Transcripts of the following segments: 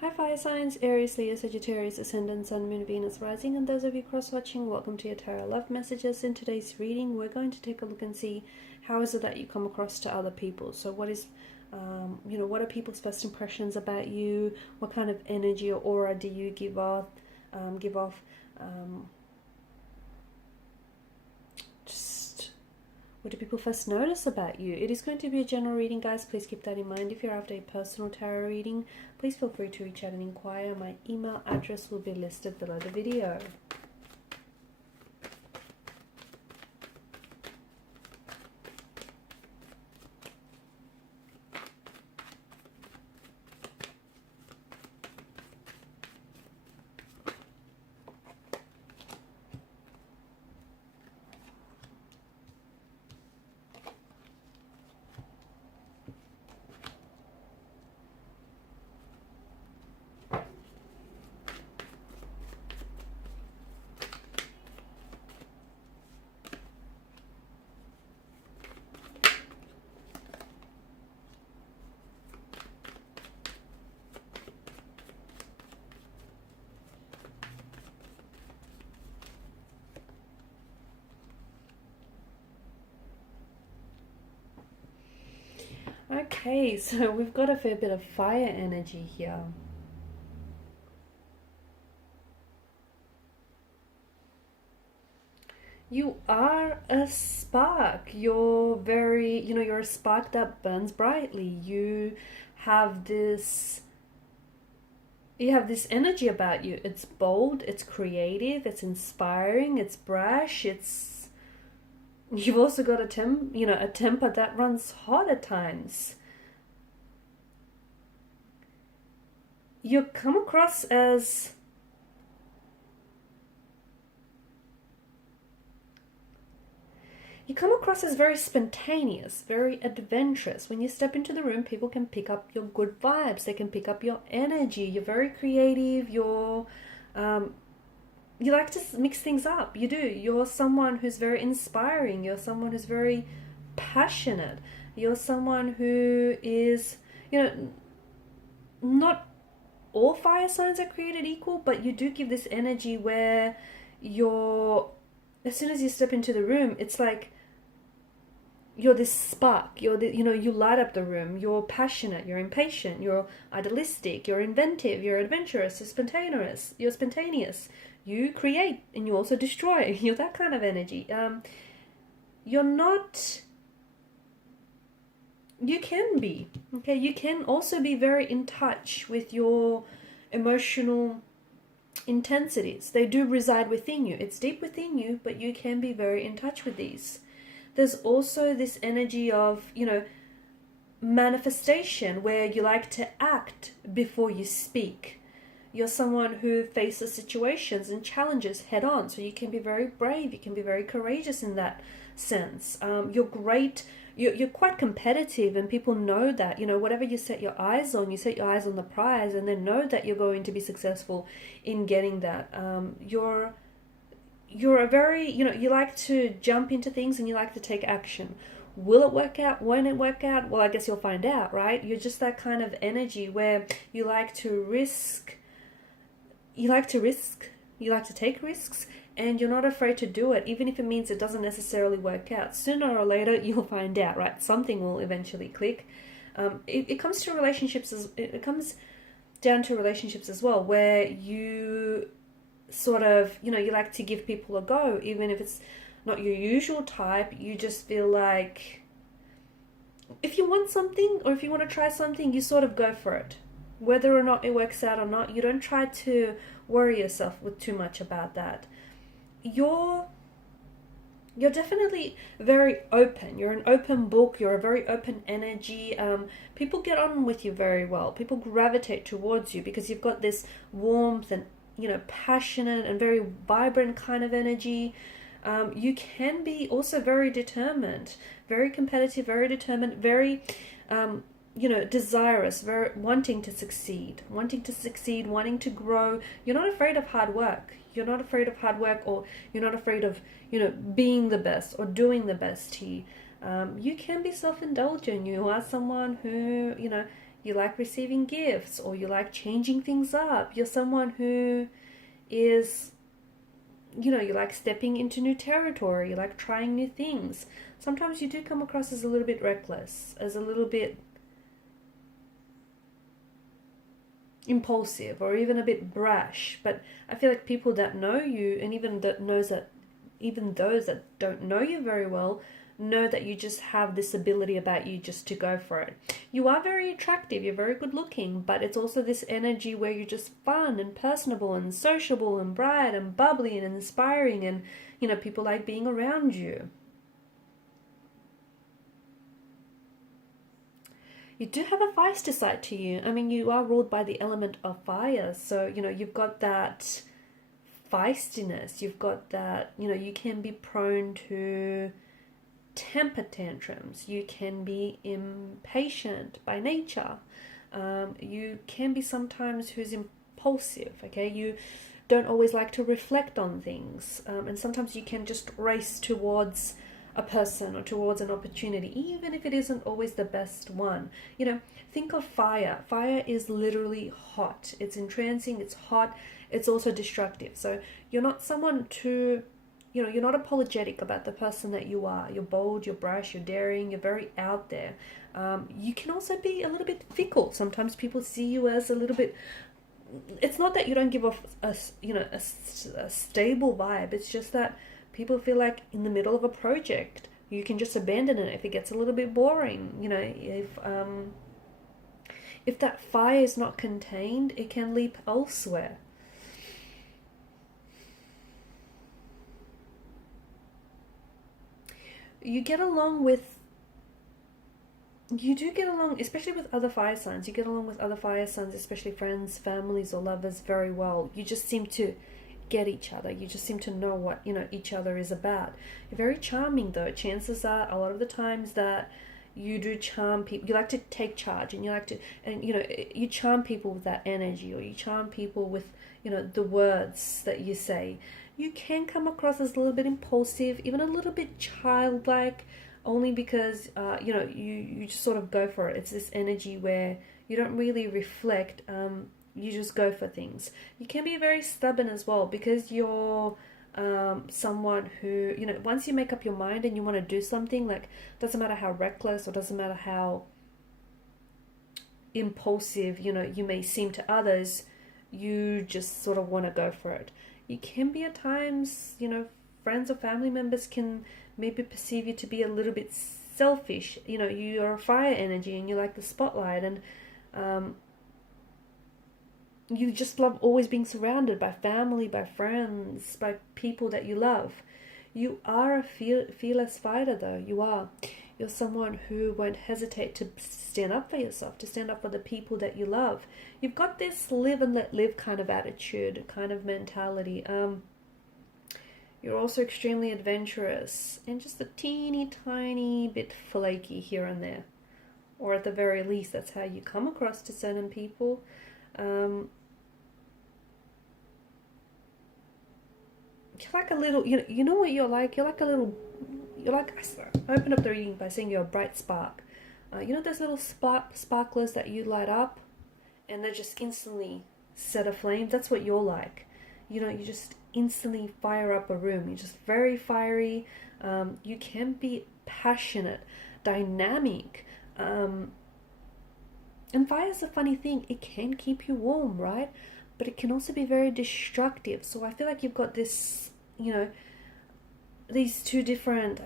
Hi fire signs, Aries, Leo, Sagittarius, Ascendant, Sun, Moon, Venus, Rising, and those of you cross-watching, welcome to your Tarot Love Messages. In today's reading, we're going to take a look and see how is it that you come across to other people. So what is, what are people's first impressions about you? What kind of energy or aura do you give off? What do people first notice about you? It is going to be a general reading, guys. Please keep that in mind. If you're after a personal tarot reading, please feel free to reach out and inquire. My email address will be listed below the video. Okay, so we've got a fair bit of fire energy here. You are a spark. You're very, you're a spark that burns brightly. You have this energy about you. It's bold, it's creative, it's inspiring, it's brash, you've also got a temper that runs hot at times. You come across as very spontaneous, very adventurous. When you step into the room, people can pick up your good vibes. They can pick up your energy. You're very creative. You like to mix things up. You do. You're someone who's very inspiring. You're someone who's very passionate. You're someone who is, not all fire signs are created equal, but you do give this energy where as soon as you step into the room, it's like you're this spark. You light up the room. You're passionate. You're impatient. You're idealistic. You're inventive. You're adventurous. You're spontaneous. You create and you also destroy. You're that kind of energy. You can be, okay? You can also be very in touch with your emotional intensities. They do reside within you. It's deep within you, but you can be very in touch with these. There's also this energy of, manifestation where you like to act before you speak. You're someone who faces situations and challenges head on. So you can be very brave. You can be very courageous in that sense. You're great. You're quite competitive, and people know that. Whatever you set your eyes on the prize, and then know that you're going to be successful in getting that. You're a very, you like to jump into things and you like to take action. Will it work out? Won't it work out? Well, I guess you'll find out, right? You're just that kind of energy where you like to risk. You like to take risks, and you're not afraid to do it, even if it means it doesn't necessarily work out. Sooner or later, you'll find out, right? Something will eventually click. It comes to relationships. It comes down to relationships as well, where you sort of, you like to give people a go, even if it's not your usual type. You just feel like if you want something or if you want to try something, you sort of go for it. Whether or not it works out or not, you don't try to worry yourself with too much about that. You're definitely very open. You're an open book. You're a very open energy. People get on with you very well. People gravitate towards you because you've got this warmth and, passionate and very vibrant kind of energy. You can be also very determined, very competitive, very determined, very, desirous, very wanting to succeed, wanting to grow. You're not afraid of hard work. Or you're not afraid of, being the best or doing the best here. You can be self-indulgent. You are someone who, you like receiving gifts, or you like changing things up. You're someone who is, you know, you like stepping into new territory, you like trying new things. Sometimes you do come across as a little bit reckless, as a little bit impulsive, or even a bit brash. But I feel like people that know you, and even those that don't know you very well, know that you just have this ability about you just to go for it. You are very attractive, you're very good looking, but it's also this energy where you're just fun and personable and sociable and bright and bubbly and inspiring, and, you know, people like being around you. You do have a feisty side to you. I mean, you are ruled by the element of fire, so, you know, you've got that feistiness, you've got that, you know, you can be prone to temper tantrums, you can be impatient by nature, you can be sometimes who's impulsive, okay? You don't always like to reflect on things, and sometimes you can just race towards a person or towards an opportunity, even if it isn't always the best one. You know, think of fire. Fire is literally hot. It's entrancing, it's hot, it's also destructive. So you're not someone to, you know, you're not apologetic about the person that you are. You're bold, you're brash, you're daring, you're very out there. You can also be a little bit fickle. Sometimes people see you as a little bit, it's not that you don't give off a stable vibe. It's just that people feel like in the middle of a project, you can just abandon it if it gets a little bit boring. You know, if that fire is not contained, it can leap elsewhere. You do get along, especially with other fire signs. You get along with other fire signs, especially friends, families, or lovers, very well. You just seem to get each other. You just seem to know what, you know, each other is about. You're very charming, though. Chances are, a lot of the times that you do charm people, you like to take charge, and you like to, and, you know, you charm people with that energy, or you charm people with, you know, the words that you say. You can come across as a little bit impulsive, even a little bit childlike, only because, you know, you just sort of go for it. It's this energy where you don't really reflect, you just go for things. You can be very stubborn as well, because you're someone who, you know, once you make up your mind and you want to do something, like, doesn't matter how reckless or doesn't matter how impulsive, you know, you may seem to others, you just sort of want to go for it. You can be at times, you know, friends or family members can maybe perceive you to be a little bit selfish. You know, you're a fire energy and you like the spotlight, and you just love always being surrounded by family, by friends, by people that you love. You are a fearless fighter, though. You are. You're someone who won't hesitate to stand up for yourself, to stand up for the people that you love. You've got this live and let live kind of attitude, kind of mentality. You're also extremely adventurous and just a teeny tiny bit flaky here and there. Or at the very least, that's how you come across to certain people. You're like a little, you know what you're like? You're like, I opened up the reading by saying you're a bright spark. You know those little sparklers that you light up and they just instantly set aflame? That's what you're like. You know, you just instantly fire up a room. You're just very fiery. You can be passionate, dynamic. And fire's a funny thing. It can keep you warm, right? But it can also be very destructive. So I feel like you've got this, you know, these two different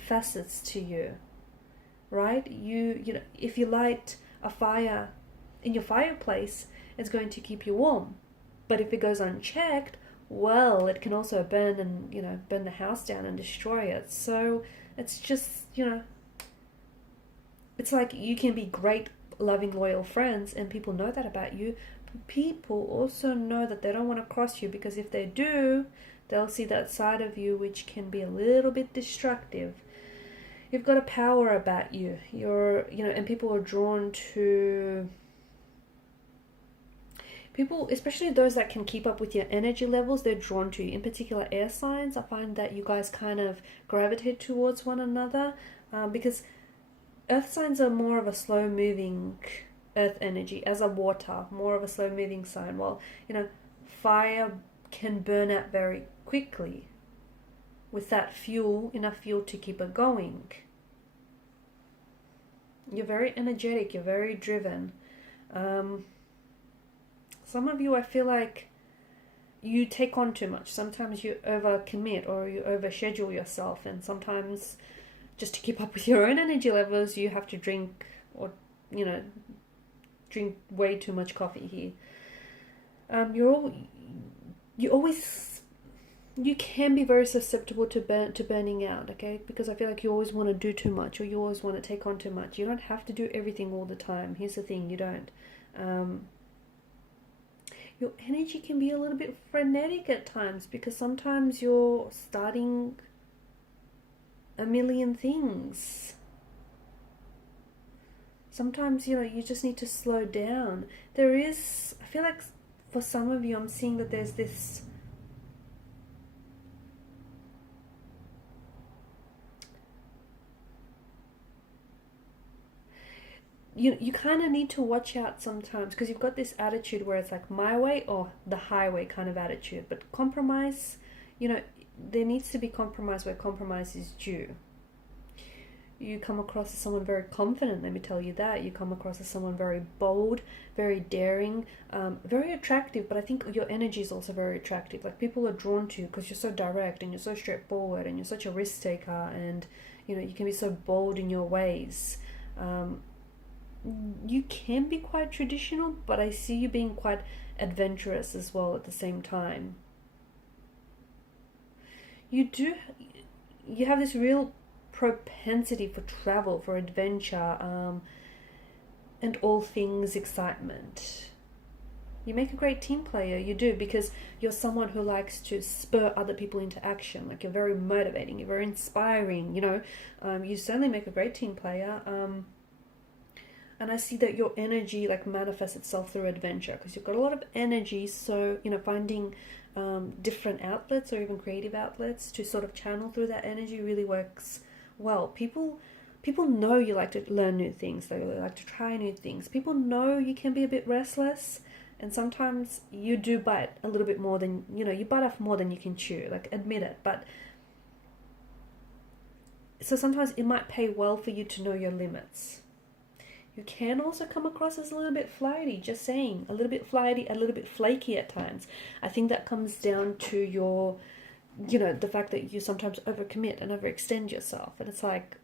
facets to you, right? You know, if you light a fire in your fireplace, it's going to keep you warm. But if it goes unchecked, well, it can also burn and, you know, burn the house down and destroy it. So it's just, you know, it's like you can be great, loving, loyal friends, and people know that about you. But people also know that they don't want to cross you, because if they do, they'll see that side of you which can be a little bit destructive. You've got a power about you. And people are drawn to people, especially those that can keep up with your energy levels. They're drawn to you. In particular, air signs. I find that you guys kind of gravitate towards one another, because Earth signs are more of a slow moving earth energy, as a water, more of a slow moving sign. Well, fire can burn out very quickly with that fuel, enough fuel to keep it going. You're very energetic, you're very driven. Some of you, I feel like you take on too much. Sometimes you overcommit or you overschedule yourself, and sometimes just to keep up with your own energy levels, you have to drink or, drink way too much coffee here. You can be very susceptible to burning out, okay? Because I feel like you always want to do too much, or you always want to take on too much. You don't have to do everything all the time. Here's the thing, you don't. Your energy can be a little bit frenetic at times, because sometimes you're starting a million things. Sometimes, you just need to slow down. I feel like for some of you, I'm seeing that there's this you kind of need to watch out sometimes, because you've got this attitude where it's like my way or the highway kind of attitude. But compromise, there needs to be compromise where compromise is due. You come across as someone very confident, let me tell you that. You come across as someone very bold, very daring, very attractive, but I think your energy is also very attractive. Like, people are drawn to you because you're so direct and you're so straightforward and you're such a risk taker, and you can be so bold in your ways. You can be quite traditional, but I see you being quite adventurous as well at the same time. You have this real propensity for travel, for adventure, and all things excitement. You make a great team player, you do, because you're someone who likes to spur other people into action. Like, you're very motivating, you're very inspiring, you certainly make a great team player. And I see that your energy manifests itself through adventure, because you've got a lot of energy. So, finding different outlets or even creative outlets to sort of channel through that energy really works well. People know you like to learn new things. They like to try new things. People know you can be a bit restless, and sometimes you do bite a little bit more than, you bite off more than you can chew. Admit it. But so sometimes it might pay well for you to know your limits. You can also come across as a little bit flighty, just saying. A little bit flighty, a little bit flaky at times. I think that comes down to your, the fact that you sometimes overcommit and overextend yourself. And it's like,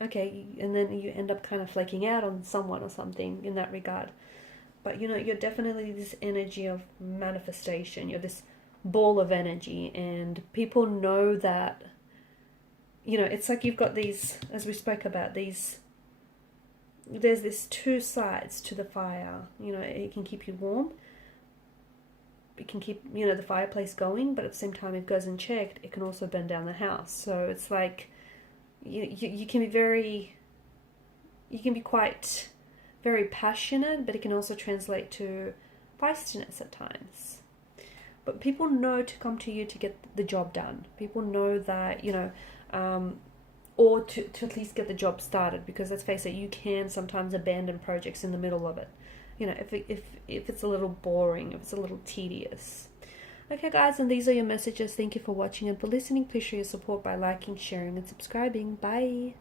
okay, and then you end up kind of flaking out on someone or something in that regard. But, you're definitely this energy of manifestation. You're this ball of energy, and people know that, it's like you've got these, as we spoke about, there's this two sides to the fire. It can keep you warm. It can keep, the fireplace going, but at the same time, if it goes unchecked, it can also burn down the house. So it's like, you can be quite very passionate, but it can also translate to feistiness at times. But people know to come to you to get the job done. People know that, or to at least get the job started, because let's face it, you can sometimes abandon projects in the middle of it. If it's a little boring, if it's a little tedious. Okay, guys, and these are your messages. Thank you for watching and for listening. Please show your support by liking, sharing, and subscribing. Bye.